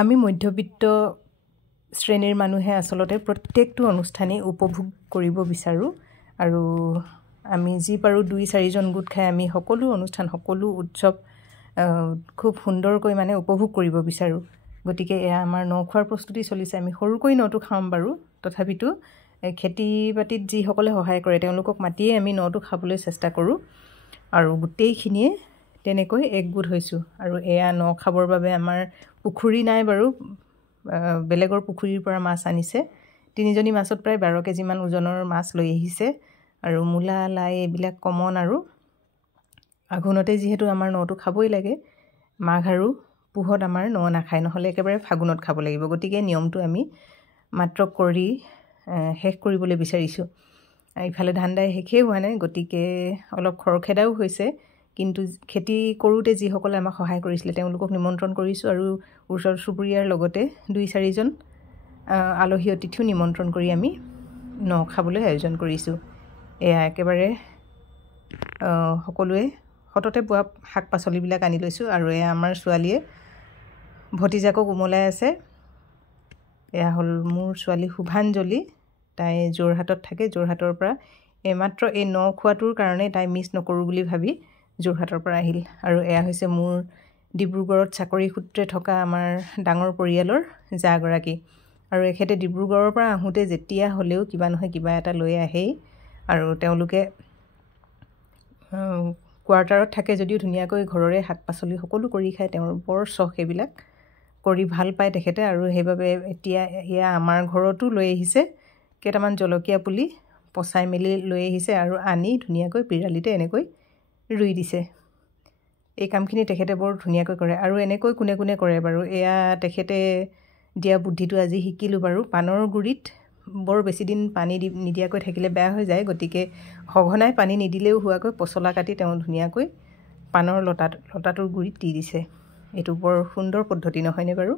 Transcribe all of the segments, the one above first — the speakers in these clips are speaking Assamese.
আমি মধ্যবিত্ত শ্ৰেণীৰ মানুহে আসলতে প্ৰত্যেকটো অনুষ্ঠানে উপভোগ কৰিব বিচাৰো আৰু আমি যি পাৰো 2-4 জন গোট খাই আমি সকলো অনুষ্ঠান সকলো উৎসৱ খুব সুন্দৰকৈ মানে উপভোগ কৰিব বিচাৰো গতিকে এয়া আমাৰ নখোৱাৰ প্ৰস্তুতি চলিছে আমি সৰুকৈ নটো খাম বাৰু তথাপিতো খেতি বাতিত যি সকলে সহায় কৰে তেওঁলোকক মাতিয়ে আমি নটো খাবলৈ চেষ্টা কৰো আৰু গোটেইখিনিয়ে তেনেকৈ একগোট হৈছো আৰু এয়া ন খাবৰ বাবে আমাৰ পুখুৰী নাই বাৰু বেলেগৰ পুখুৰীৰ পৰা মাছ আনিছে তিনিজনী মাছত প্ৰায় 12 কেজি মান ওজনৰ মাছ লৈ আহিছে আৰু মুলা লাই এইবিলাক কমন আৰু আঘোনতে যেহেতু আমাৰ নটো খাবই লাগে মাঘ আৰু পুহত আমাৰ ন নাখায় নহলে একেবাৰে ফাগুনত খাব লাগিব গতিকে নিয়মটো আমি মাত্ৰ কৰি শেষ কৰিবলৈ বিচাৰিছো ইফালে ধানদাই শেষে হোৱা নাই গতিকে অলপ খৰখেদাও হৈছে কিন্তু খেতি কৰোতে যি সকলে আমাক সহায় কৰিছিল তেওঁলোকক নিমন্ত্ৰণ কৰিছো আৰু ওচৰ সুপুৰিয়াৰ লগতে 2-4 জন আলহী অতিথিও নিমন্ত্ৰণ কৰি আমি ন খাবলৈ আয়োজন কৰিছো এয়া একেবাৰে সকলোৱে হততে পোৱা শাক পাচলিবিলাক আনি লৈছো আৰু এয়া আমাৰ ছোৱালীয়ে ভতিজাকক উমলাই আছে এয়া হল মোৰ ছোৱালী শুভাঞ্জলি তাই জোৰহাটত থাকে জোৰহাটৰ পৰা মাত্ৰ এই ন খোৱাটোৰ কাৰণে তাই মিছ নকৰো বুলি ভাবি জোৰহাটৰ পৰা আহিল আৰু এয়া হৈছে মোৰ ডিব্ৰুগড়ত চাকৰি সূত্ৰে থকা আমাৰ ডাঙৰ পৰিয়ালৰ জাগৰাকী আৰু এখেতে ডিব্ৰুগড়ৰ পৰা আহোতে যেতিয়া হলেও কিবা নহয় কিবা এটা লৈ আহে আৰু তেওঁলোকে কোৱাৰ্টাৰত থাকে যদিও ধুনিয়াকৈ ঘৰৰে শাক পাচলি সকলো কৰি খায় তেওঁৰ বৰ চখ এইবিলাক কৰি ভাল পায় তেখেতে আৰু সেইবাবে এতিয়া ইয়া আমাৰ ঘৰতো লৈ আহিছে কেটামান জলকীয়া পুলি পচাই মেলি লৈ আহিছে আৰু আনি ধুনিয়াকৈ পিৰালিতে এনেকৈ ৰুই দিছে এই কামখিনি তেখেতে বৰ ধুনিয়াকৈ কৰে আৰু এনেকৈ কোনে কোনে কৰে বাৰু এয়া তেখেতে দিয়া বুদ্ধিটো আজি শিকিলো বাৰু পানৰ গুৰিত বৰ বেছি দিন পানী নিদিয়াকৈ থাকিলে বেয়া হৈ যায় গতিকে হঘনাই পানী নিদিলেও হোৱাকৈ পছলা কাটি তেওঁ ধুনিয়াকৈ পানৰ লতাটোৰ গুৰিত দি দিছে এটো বৰ সুন্দৰ পদ্ধতি নহয়নে বাৰু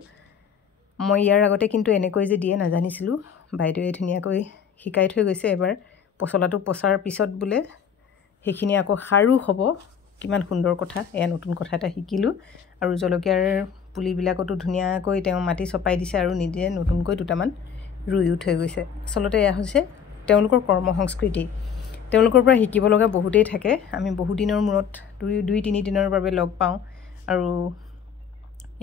মই ইয়াৰ আগতে কিন্তু এনেকৈ যে দিয়ে নাজানিছিলো বাইদেৱে ধুনিয়াকৈ শিকাই থৈ গৈছে এবাৰ পছলাটো পছাৰ পিছত বুলে হেখিনি আকৌ খাৰু হ'ব কিমান সুন্দৰ কথা এয়া নতুন কথা এটা শিকিলো আৰু জলকীয়াৰ পুলিবিলাকটো ধুনিয়াকৈ তেওঁ মাটি চপাই দিছে আৰু নিজে নতুনকৈ দুটামান ৰুইও থৈ গৈছে আসলতে এয়া হৈছে তেওঁলোকৰ কৰ্ম সংস্কৃতি তেওঁলোকৰ পৰা শিকিব লগা বহুতেই থাকে আমি বহু দিনৰ মূৰত 2-3 দিনৰ বাবে লগ পাওঁ আৰু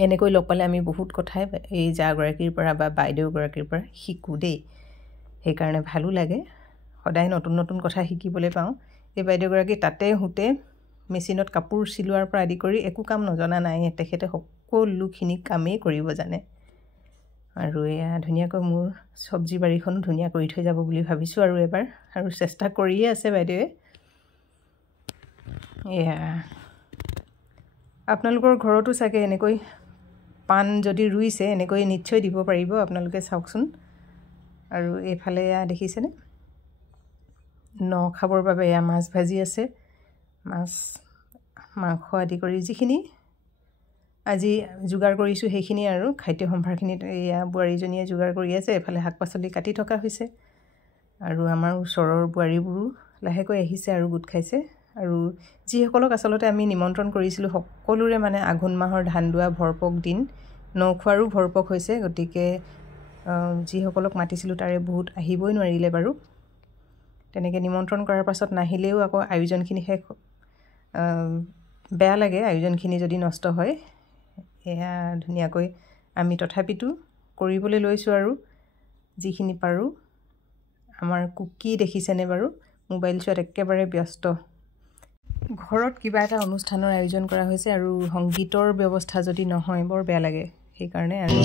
এনেকৈ লগ পালে আমি বহুত কথাই এই জাগৰাকীৰ পৰা বা বাইদেউ গৰাকীৰ পৰা শিকো দেই সেই কাৰণে ভালো লাগে সদায় নতুন নতুন কথা শিকিবলৈ পাওঁ এই বাইদেউ গৰাকী তাতে হুতে মেচিনত কাপোৰ চিলোৱাৰ পৰা আদি কৰি একো কাম নজনা নাই তেখেতে সকলোখিনি কামেই কৰিব জানে আৰু এয়া ধুনিয়াকৈ মোৰ সবজি বাৰীখন ধুনিয়া কৰি থৈ যাব বুলি ভাবিছো আৰু এবাৰ আৰু চেষ্টা কৰিয়ে আছে বাইদেৱে এয়া আপোনালোকৰ ঘৰতো চাগে এনেকৈ পান যদি ৰুইছে এনেকৈ নিশ্চয় দিব পাৰিব আপোনালোকে চাওকচোন আৰু এফালে দেখিছেনে ন খাবৰ বাবে এয়া মাছ ভাজি আছে মাছ মাংস আদি কৰি যিখিনি আজি যোগাৰ কৰিছো সেইখিনি আৰু খাদ্য সম্ভাৰখিনি এয়া বুৱাৰীজনীয়ে যোগাৰ কৰি আছে এফালে শাক পাচলি কাটি থকা হৈছে আৰু আমাৰ ওচৰৰ বুৱাৰীবোৰো লাহেকৈ আহিছে আৰু গোট খাইছে আৰু যিসকলক আসলতে আমি নিমন্ত্ৰণ কৰিছিলো সকলোৰে মানে আঘোণ মাহৰ ধান দুৱা ভৰপক দিন নখোৱাৰো ভৰপক হৈছে গতিকে যিসকলক মাতিছিলো তাৰে বহুত আহিবই নোৱাৰিলে বাৰু তেনেকে নিমন্ত্ৰণ কৰাৰ পাছত নাহিলেও আকৌ আয়োজনখিনি শেষ বেয়া লাগে আয়োজনখিনি যদি নষ্ট হয় এয়া ধুনিয়াকৈ আমি তথাপিতো কৰিবলৈ লৈছো আৰু যিখিনি পাৰো আমাৰ কুকি দেখিছেনে বাৰু মোবাইল চোৱাত একেবাৰে ব্যস্ত ঘৰত কিবা এটা অনুষ্ঠানৰ আয়োজন কৰা হৈছে আৰু সংগীতৰ ব্যৱস্থা যদি নহয় বৰ বেয়া লাগে সেই কাৰণে আৰু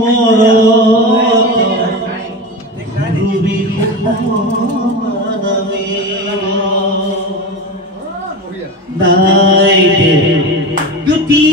Moro পূৰ্বে সমানামে দাইতে দুটি